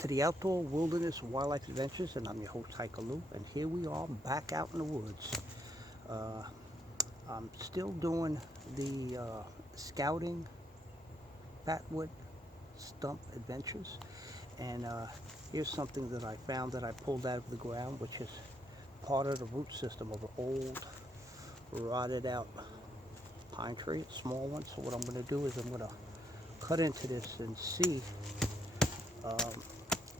to the Outdoor Wilderness Wildlife Adventures, and I'm your host, Hiker Lou, and here we are back out in the woods. I'm still doing the Scouting Fatwood Stump Adventures, and here's something that I found that I pulled out of the ground, which is part of the root system of an old, rotted out pine tree, a small one. So what I'm going to do is I'm going to cut into this and see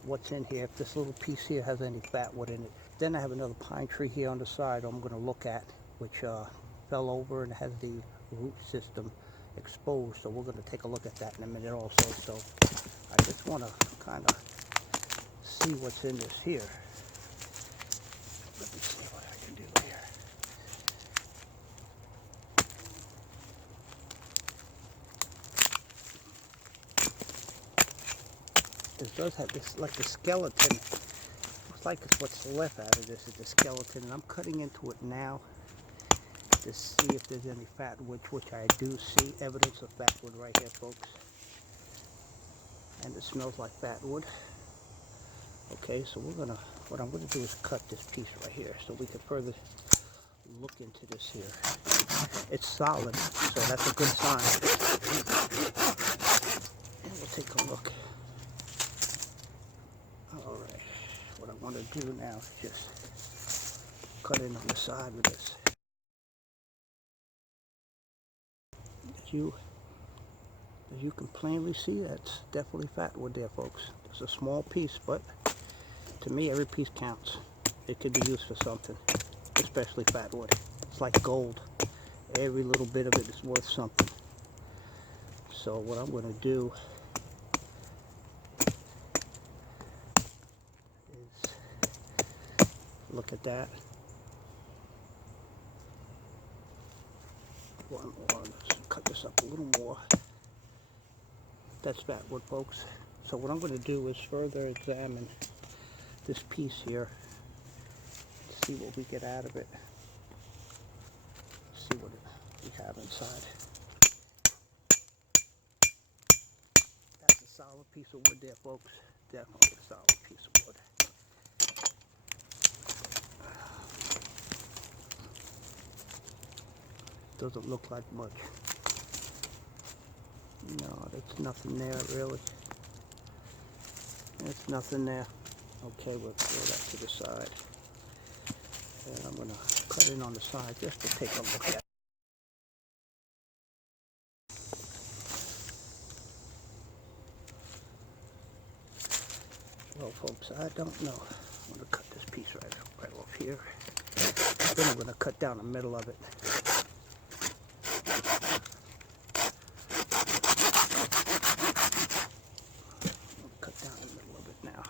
what's in here, if this little piece here has any fatwood in it. Then I have another pine tree here on the side I'm going to look at, which fell over and has the root system exposed. So we're going to take a look at that in a minute also. So I just want to kind of see what's in this here. Let me see what I can do here. This does have this, like the skeleton. Looks like it's what's left out of this is the skeleton, and I'm cutting into it now to see if there's any fatwood, which I do see evidence of fatwood right here, folks. And it smells like fatwood. Okay, so what I'm gonna do is cut this piece right here so we can further look into this here. It's solid, so that's a good sign. And we'll take a look. Alright, what I want to do now is just cut in on the side with this. As you can plainly see, that's definitely fatwood there, folks. It's a small piece, but to me every piece counts. It could be used for something, especially fatwood. It's like gold. Every little bit of it is worth something. So what I'm going to do is look at that. One more. Let's cut this up a little more. That's fatwood, folks. So what I'm going to do is further examine this piece here, see what we get out of it, see what we have inside. That's a solid piece of wood there, folks. Definitely a solid piece of wood. Doesn't look like much. No, there's nothing there really. There's nothing there. Okay, we'll throw that to the side. And I'm going to cut in on the side just to take a look at it. Well, folks, I don't know. I'm going to cut this piece right off here. Then I'm going to cut down the middle of it. Cut down the middle of it now.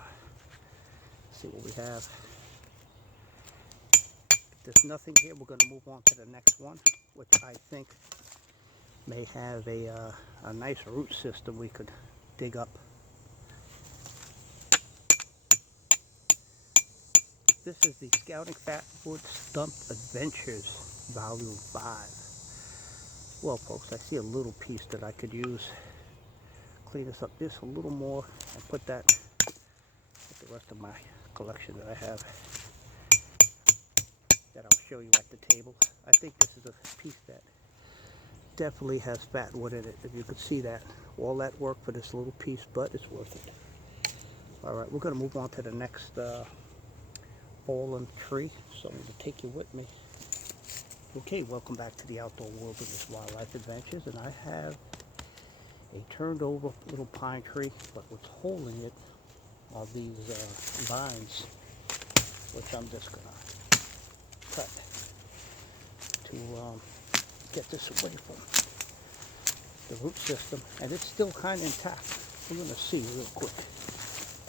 See what we have. If there's nothing here, we're going to move on to the next one, which I think may have a nice root system we could dig up. This is the Scouting Fatwood Stump Adventures, Volume 5. Well, folks, I see a little piece that I could use. Clean this up just a little more and put that with the rest of my collection that I have that I'll show you at the table. I think this is a piece that definitely has fatwood in it, if you could see that. All that work for this little piece, but it's worth it. Alright, we're going to move on to the next fallen tree, so I'm going to take you with me. Okay, welcome back to the Outdoor Wilderness Wildlife Adventures, and I have a turned over little pine tree, but what's holding it are these vines, which I'm just going to cut to get this away from the root system, and it's still kind of intact. We're going to see real quick.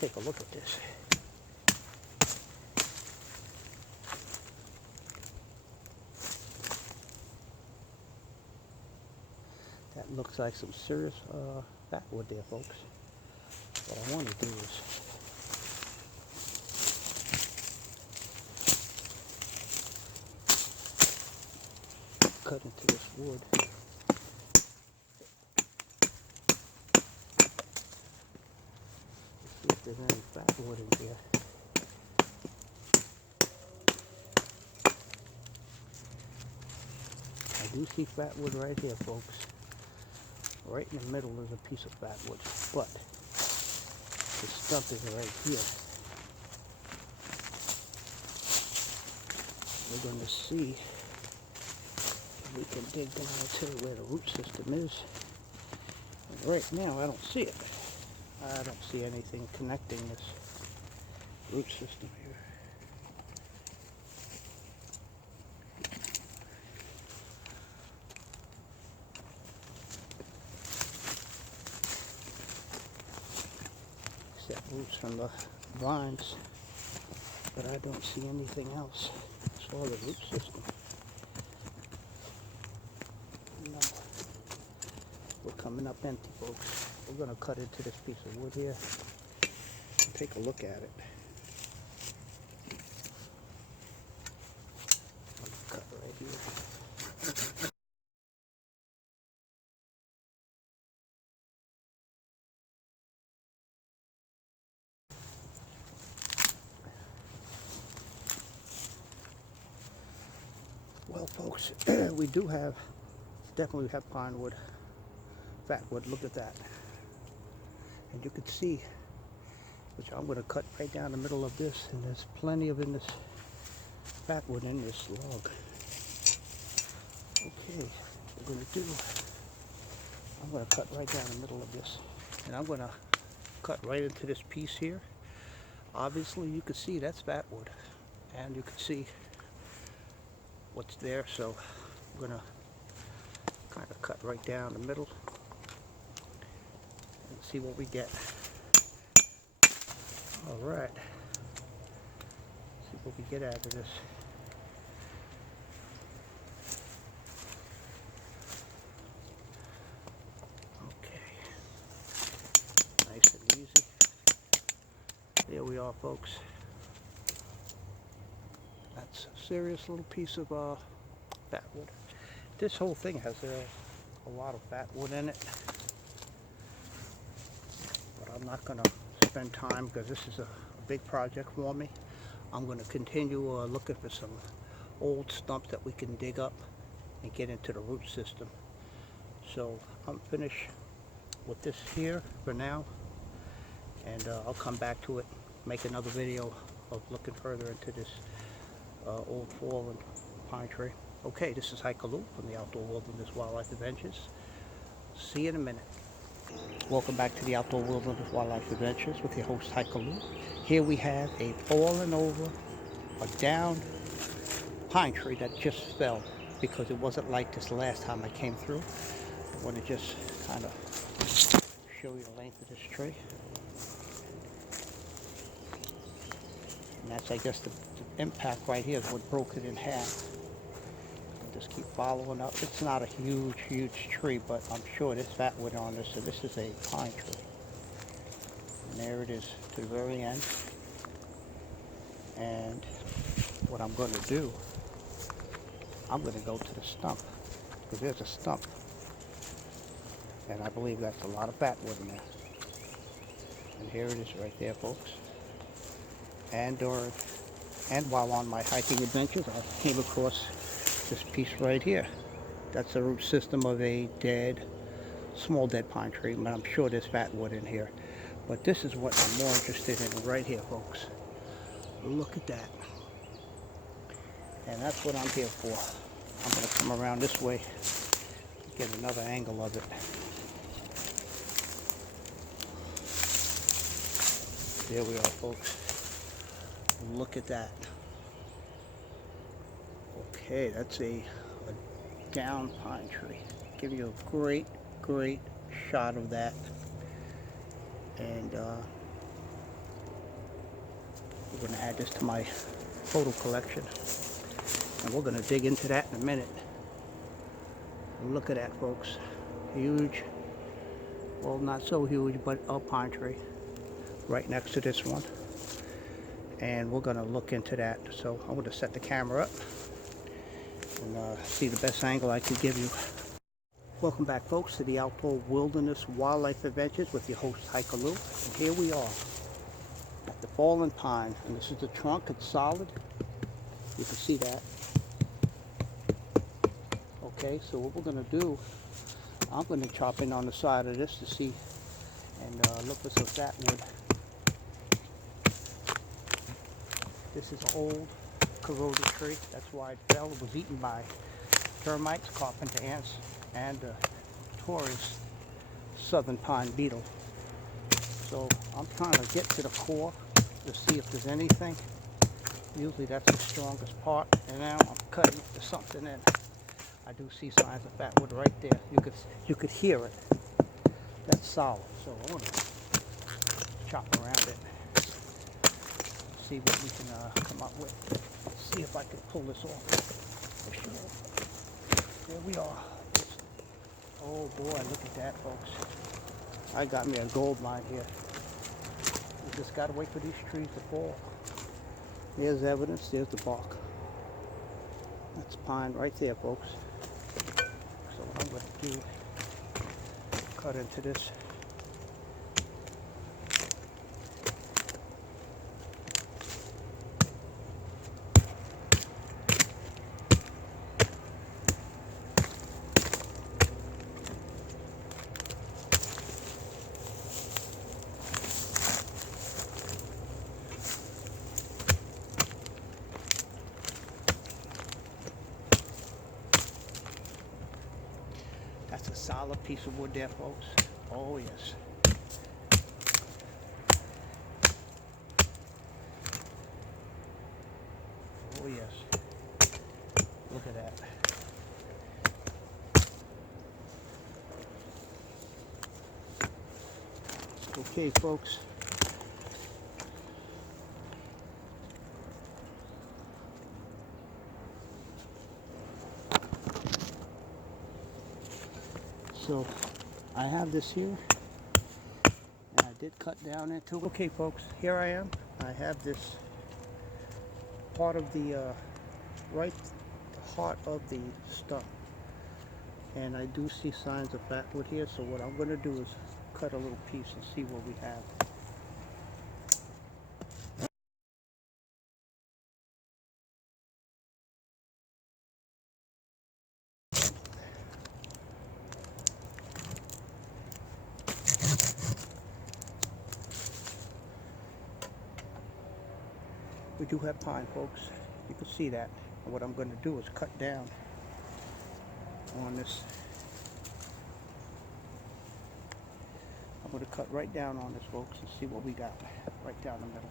Take a look at this. That looks like some serious fatwood there, folks. What I want to do is cut into this wood. See if there's any fatwood in here. I do see fatwood right here, folks. Right in the middle is a piece of fatwood, but the stump is right here. We're going to see if we can dig down to where the root system is. And right now, I don't see it. I don't see anything connecting this root system here. Except roots from the vines, but I don't see anything else. It's all the root system. No. We're coming up empty, folks. We're going to cut into this piece of wood here and take a look at it. Cut right here. Well, folks, we do have, definitely have pine wood, fatwood. Look at that. And you can see, which I'm going to cut right down the middle of this, and there's plenty of in this fatwood in this log. Okay, what we're going to do, I'm going to cut right down the middle of this, and I'm going to cut right into this piece here. Obviously, you can see that's fatwood, and you can see what's there, so I'm going to kind of cut right down the middle and see what we get. All right, see what we get out of this. Okay, nice and easy. There we are, folks. That's a serious little piece of fatwood. This whole thing has a lot of fatwood in it, but I'm not going to spend time because this is a big project for me. I'm going to continue looking for some old stumps that we can dig up and get into the root system. So I'm finished with this here for now, and I'll come back to it, make another video of looking further into this old fallen pine tree. Okay, this is Hiker Lou from the Outdoor Wilderness Wildlife Adventures. See you in a minute. Welcome back to the Outdoor Wilderness Wildlife Adventures with your host Hiker Lou. Here we have a fallen over, a down pine tree that just fell because it wasn't like this last time I came through. I want to just kind of show you the length of this tree. And that's, I guess, the impact right here is what broke it in half. Just keep following up. It's not a huge tree, but I'm sure there's fatwood on this, so this is a pine tree. And there it is to the very end. And what I'm going to do, I'm going to go to the stump, because there's a stump. And I believe that's a lot of fatwood in there. And here it is right there, folks. And while on my hiking adventures, I came across this piece right here. That's the root system of a small dead pine tree, but I'm sure there's fatwood in here. But this is what I'm more interested in right here, folks. Look at that. And that's what I'm here for. I'm going to come around this way, get another angle of it. There we are, folks. Look at that. Okay, that's a down pine tree. Give you a great shot of that. And we're going to add this to my photo collection. And we're going to dig into that in a minute. Look at that, folks. Huge. Well, not so huge, but a pine tree right next to this one. And we're going to look into that. So I'm going to set the camera up and see the best angle I can give you. Welcome back, folks, to the Outdoor Wilderness Wildlife Adventures with your host Hiker Lou. And here we are. The fallen pine, and this is the trunk. It's solid. You can see that. Okay, so what we're going to do, I'm going to chop in on the side of this to see and look for some fatwood. This is an old corroded tree. That's why it fell. It was eaten by termites, carpenter ants, and Taurus southern pine beetle. So I'm trying to get to the core to see if there's anything. Usually that's the strongest part. And now I'm cutting to something in. I do see signs of fatwood right there. You could hear it. That's solid. So I want to chop around it. See what we can come up with. See if I can pull this off. For sure. There we are. Oh boy, look at that, folks. I got me a gold mine here. We just gotta wait for these trees to fall. There's evidence. There's the bark. That's pine right there, folks. So what I'm going to do, cut into this. That's a solid piece of wood there, folks. Oh yes. Oh yes. Look at that. Okay, folks. So I have this here, and I did cut down into it. Okay, folks, here I am. I have this part of the right heart of the stump, and I do see signs of fatwood here. So what I'm going to do is cut a little piece and see what we have. We do have pine, folks. You can see that. And what I'm going to do is cut down on this. I'm going to cut right down on this, folks, and see what we got right down the middle.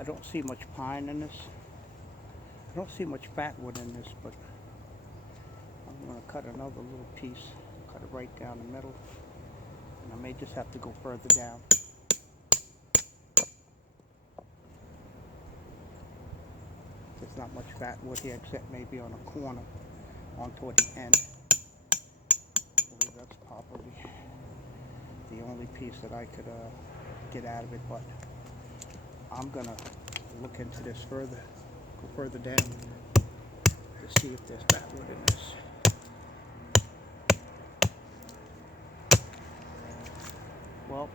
I don't see much pine in this. I don't see much fatwood in this, but I'm going to cut another little piece, cut it right down the middle, and I may just have to go further down. There's not much fatwood here except maybe on a corner on toward the end. I believe that's probably the only piece that I could get out of it, but I'm going to look into this further, go further down to see if there's fatwood in this. Well,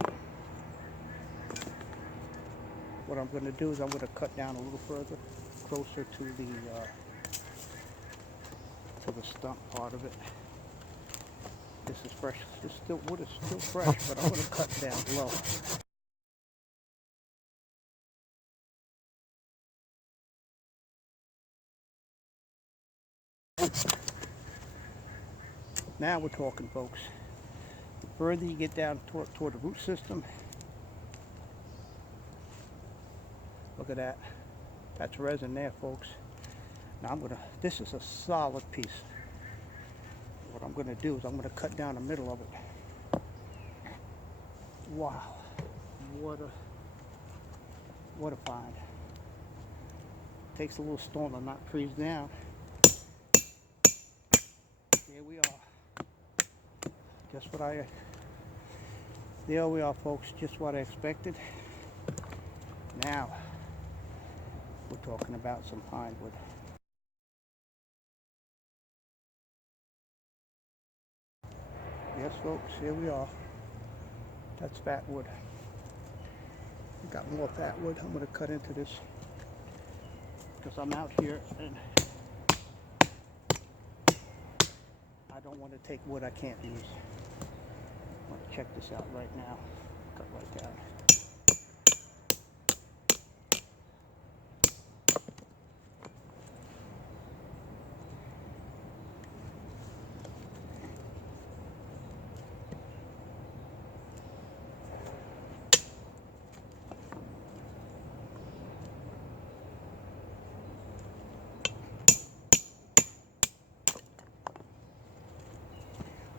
what I'm going to do is I'm going to cut down a little further, closer to the stump part of it. This is fresh. This wood is still fresh, but I'm going to cut down low. Now we're talking, folks. The further you get down toward the root system, look at that. That's resin there, folks. Now this is a solid piece. What I'm gonna do is I'm gonna cut down the middle of it. Wow, what a find. Takes a little storm to knock trees down. Here we are. There we are, folks, just what I expected. Now, we're talking about some pine wood. Yes, folks, here we are. That's fatwood. We got more fatwood. I'm going to cut into this because I'm out here and I don't want to take wood I can't use. I'm going to check this out right now. Cut right down.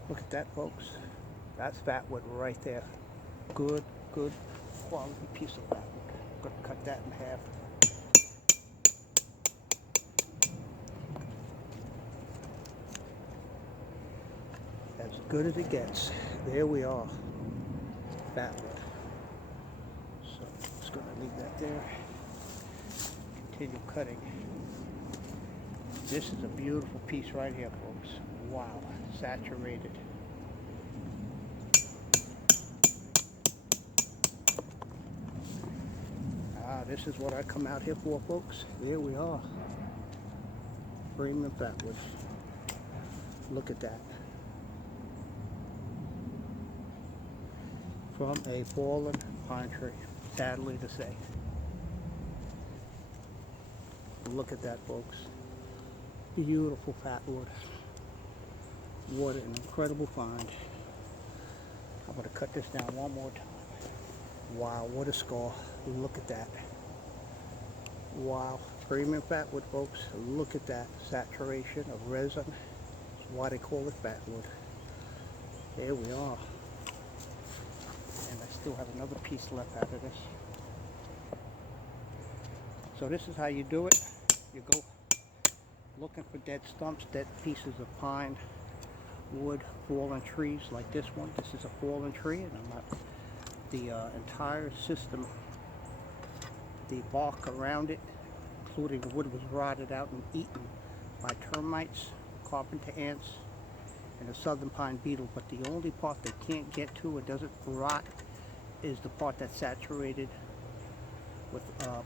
Look at that, folks. That's fatwood right there. Good quality piece of fatwood. I'm going to cut that in half. As good as it gets. There we are. Fatwood. So I'm just going to leave that there. Continue cutting. This is a beautiful piece right here, folks. Wow. Saturated. This is what I come out here for, folks. Here we are. Premium fatwood. Look at that. From a fallen pine tree, sadly to say. Look at that, folks. Beautiful fatwood. What an incredible find. I'm going to cut this down one more time. Wow, what a score. Look at that. Wow, premium fatwood, folks. Look at that saturation of resin. That's why they call it fatwood. There we are. And I still have another piece left out of this. So this is how you do it. You go looking for dead stumps, dead pieces of pine, wood, fallen trees like this one. This is a fallen tree, and I'm not, the entire system, the bark around it, including the wood, was rotted out and eaten by termites, carpenter ants, and the southern pine beetle. But the only part they can't get to, it doesn't rot, is the part that's saturated with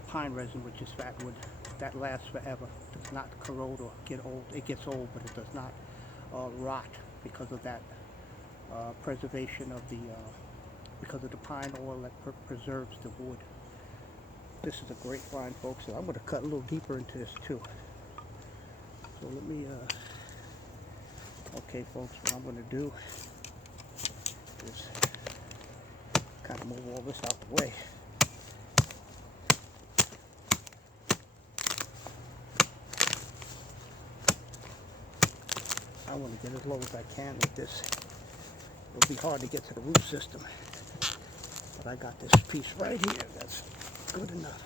pine resin, which is fatwood. That lasts forever. It does not corrode or get old. It gets old, but it does not rot because of that preservation of the because of the pine oil that preserves the wood. This is a great find, folks. So I'm going to cut a little deeper into this too. So let me okay, folks, what I'm going to do is kind of move all this out the way. I want to get as low as I can with this. It'll be hard to get to the root system, but I got this piece right here that's good enough.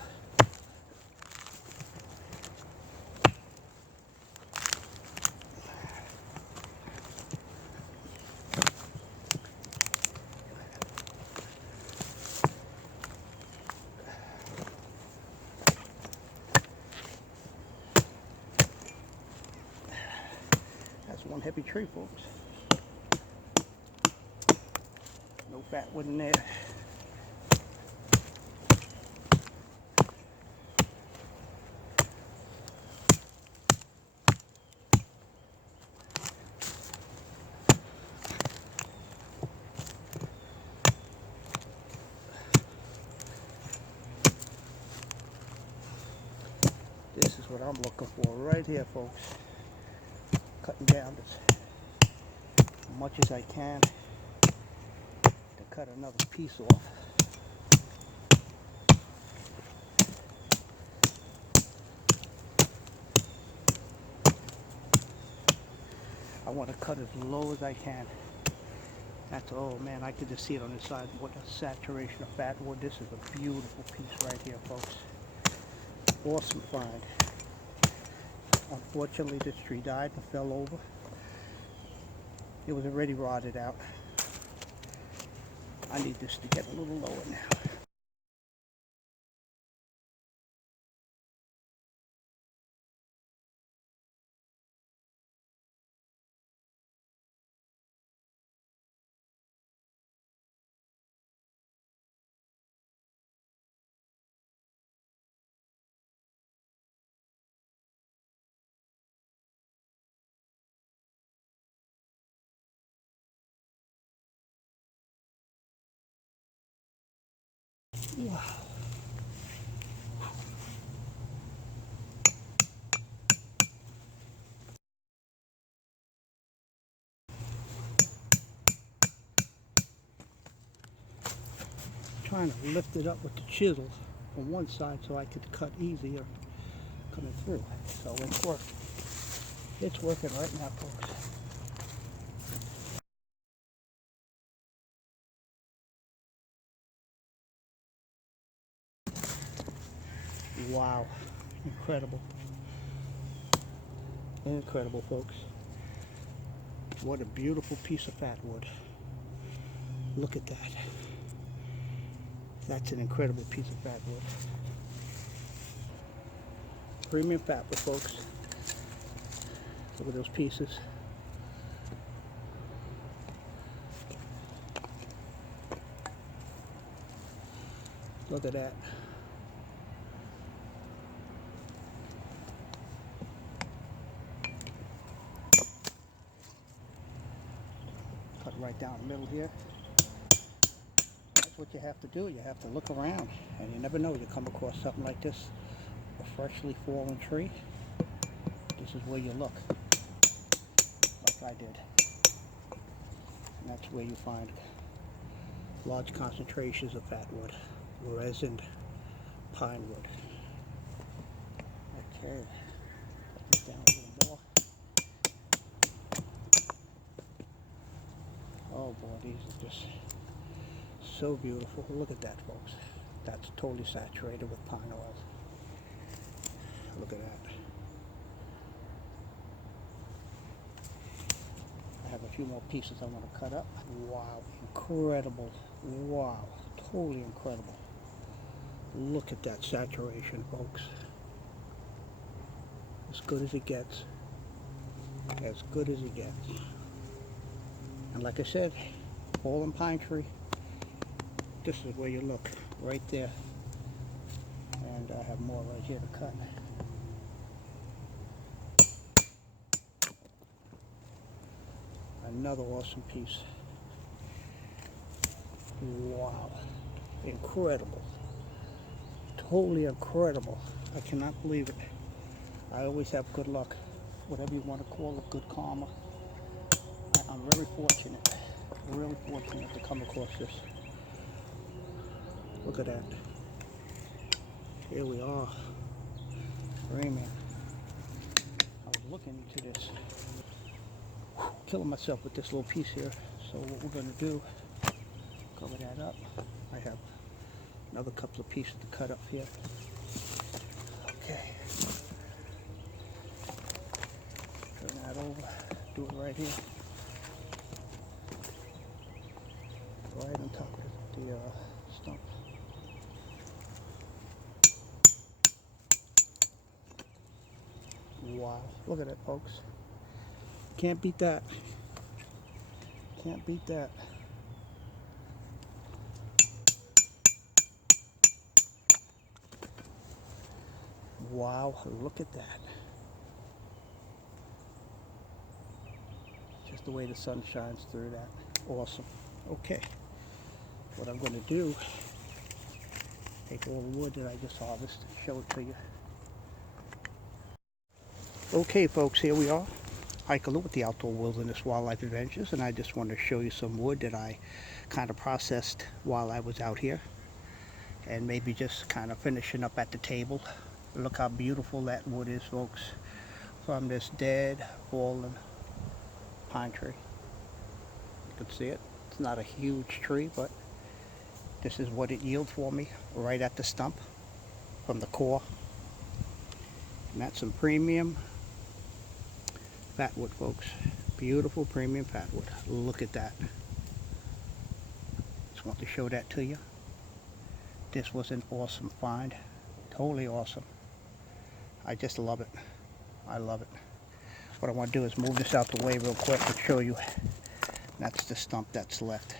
That's one heavy tree, folks. No fatwood in there. This is what I'm looking for right here, folks. Cutting down as much as I can to cut another piece off. I want to cut as low as I can. That's, oh man, I could just see it on the side. What a saturation of fatwood. This is a beautiful piece right here, folks. Awesome find. Unfortunately, this tree died and fell over. It was already rotted out. I need this to get a little lower now. Wow. Trying to lift it up with the chisel on one side so I could cut easier coming through. So it's working. It's working right now, folks. Wow. Incredible. Incredible, folks. What a beautiful piece of fatwood. Look at that. That's an incredible piece of fatwood. Premium fatwood, folks. Look at those pieces. Look at that. Cut right down the middle here. That's what you have to do. You have to look around, and you never know. You come across something like this, a freshly fallen tree. This is where you look, like I did. And that's where you find large concentrations of fatwood, resined pine wood. Okay, put this down a little more. Oh boy, these are just so beautiful. Look at that, folks. That's totally saturated with pine oil. Look at that. I have a few more pieces I want to cut up. Wow, incredible. Wow, totally incredible. Look at that saturation, folks. As good as it gets. As good as it gets. And like I said, fallen pine tree. This is where you look, right there. And I have more right here to cut. Another awesome piece. Wow, incredible. Totally incredible. I cannot believe it. I always have good luck, whatever you want to call it, good karma. I'm very fortunate, really fortunate to come across this. Look at that. Here we are. Premium. I was looking into this. Killing myself with this little piece here. So what we're going to do, cover that up. I have another couple of pieces to cut up here. Okay. Turn that over. Do it right here. Right on top of the stump. Wow. Look at that, folks. Can't beat that. Can't beat that. Wow, look at that. Just the way the sun shines through that. Awesome. Okay. What I'm going to do, take all the wood that I just harvested, show it to you. Okay, folks, here we are. Hiking with the Outdoor Wilderness Wildlife Adventures, and I just wanted to show you some wood that I kind of processed while I was out here. And maybe just kind of finishing up at the table. Look how beautiful that wood is, folks, from this dead, fallen pine tree. You can see it. It's not a huge tree, but this is what it yields for me right at the stump from the core. And that's some premium Fatwood, folks. Beautiful premium Fatwood. Look at that. Just want to show that to you. This was an awesome find. Totally awesome. I just love it. I love it. What I want to do is move this out the way real quick to show you. That's the stump that's left.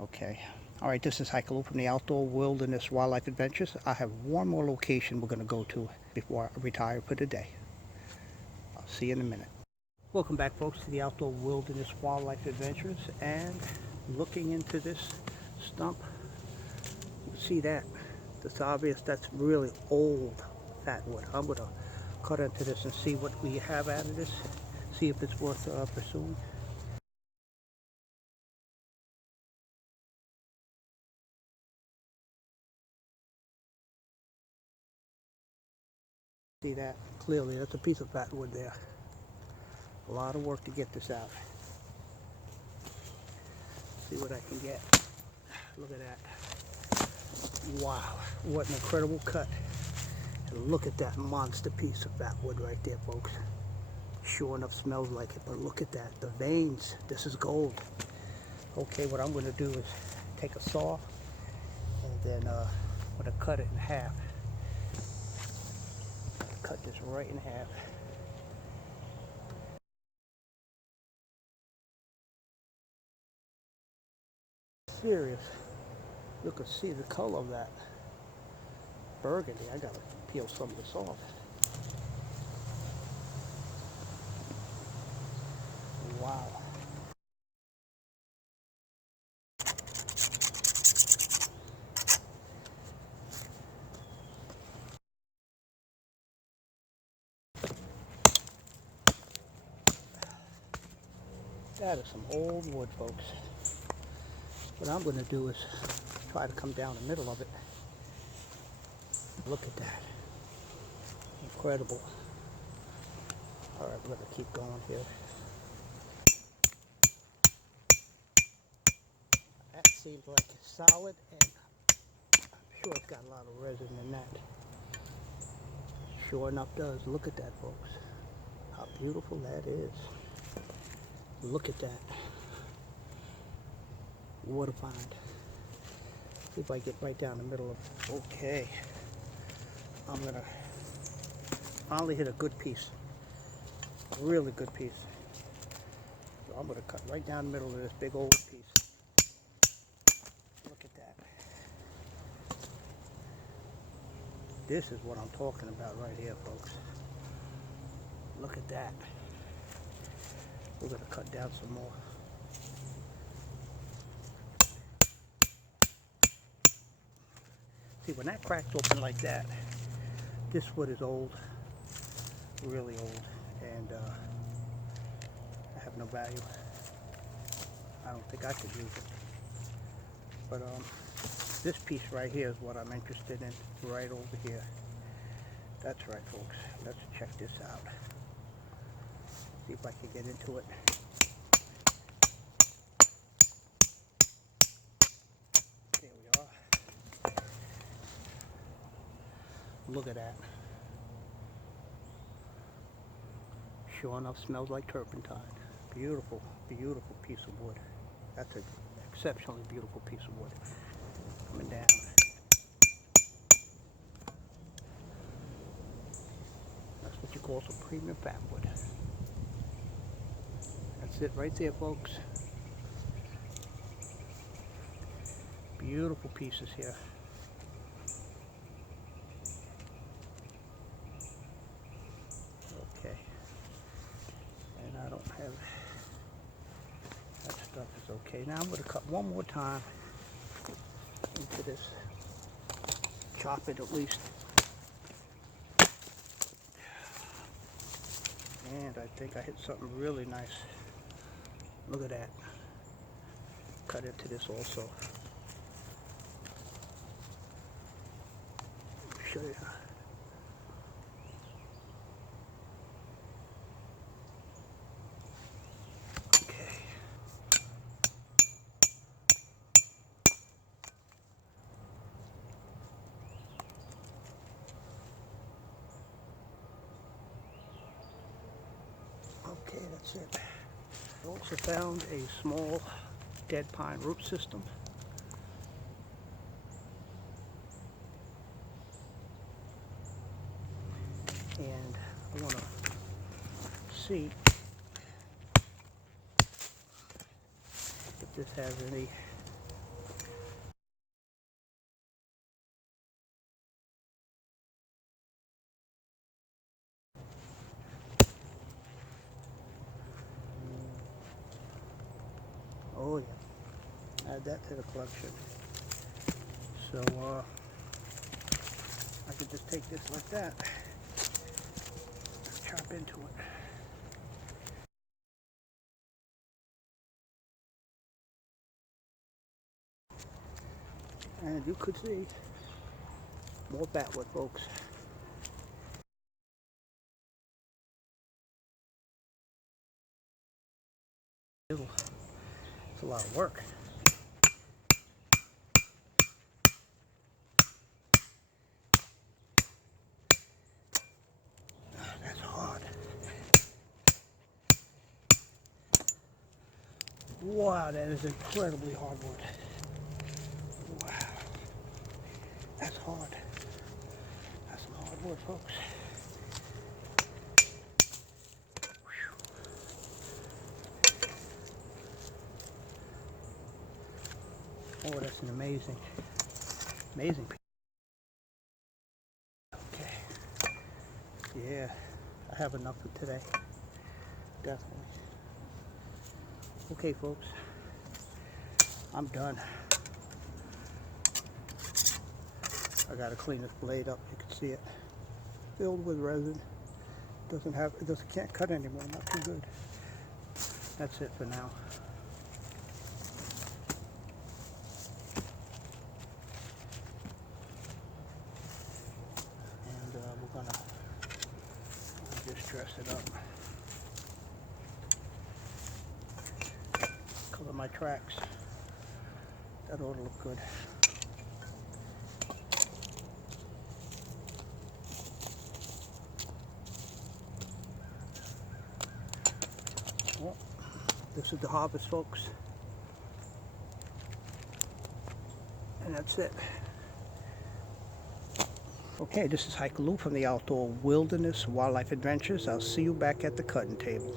Okay. Alright, this is Hikaloo from the Outdoor Wilderness Wildlife Adventures. I have one more location we're going to go to before I retire for the day. I'll see you in a minute. Welcome back, folks, to the Outdoor Wilderness Wildlife Adventures. And looking into this stump, you see that. It's obvious that's really old Fatwood. I'm going to cut into this and see what we have out of this. See if it's worth pursuing. See that? Clearly, that's a piece of Fatwood there. A lot of work to get this out. See what I can get. Look at that. Wow, what an incredible cut. And look at that monster piece of Fatwood right there, folks. Sure enough smells like it, but look at that. The veins, this is gold. Okay, what I'm going to do is take a saw and then I'm going to cut it in half. Cut this right in half. Serious. You can see the color of that burgundy. I gotta peel some of this off. Wow. That is some old wood, folks. What I'm going to do is try to come down the middle of it. Look at that. Incredible. Alright, we're going to keep going here. That seems like it's solid, and I'm sure it's got a lot of resin in that. Sure enough does. Look at that, folks. How beautiful that is. Look at that. What a find. See if I get right down the middle of it. Okay. I'm going to finally hit a good piece. A really good piece. So I'm going to cut right down the middle of this big old piece. Look at that. This is what I'm talking about right here, folks. Look at that. We're going to cut down some more. See, when that cracks open like that, this wood is old, really old, and I have no value. I don't think I could use it. But this piece right here is what I'm interested in, right over here. That's right, folks. Let's check this out. See if I can get into it. There we are. Look at that. Sure enough, smells like turpentine. Beautiful, beautiful piece of wood. That's an exceptionally beautiful piece of wood. Coming down. That's what you call some premium Fatwood. That's it right there, folks. Beautiful pieces here. Okay. And I don't have, that stuff is okay. Now I'm going to cut one more time into this. Chop it at least. And I think I hit something really nice. Look at that. Cut into this also. Show you. Okay. Okay, that's it. I also found a small dead pine root system. And I want to see if this has any oh yeah, add that to the collection. So I could just take this like that, chop into it. And you could see more fatwood, folks. It's a lot of work. That's hard. Wow, that is incredibly hard wood. Wow, that's hard. That's some hard wood, folks. Oh, that's an amazing piece. Okay. Yeah, I have enough for today. Definitely. Okay, folks. I'm done. I gotta clean this blade up. You can see it. Filled with resin. Can't cut anymore. Not too good. That's it for now. And we're gonna just dress it up. Color my tracks. That ought to look good. Well, this is the harvest, folks. And that's it. Okay, this is Hikaloo from the Outdoor Wilderness Wildlife Adventures. I'll see you back at the cutting table.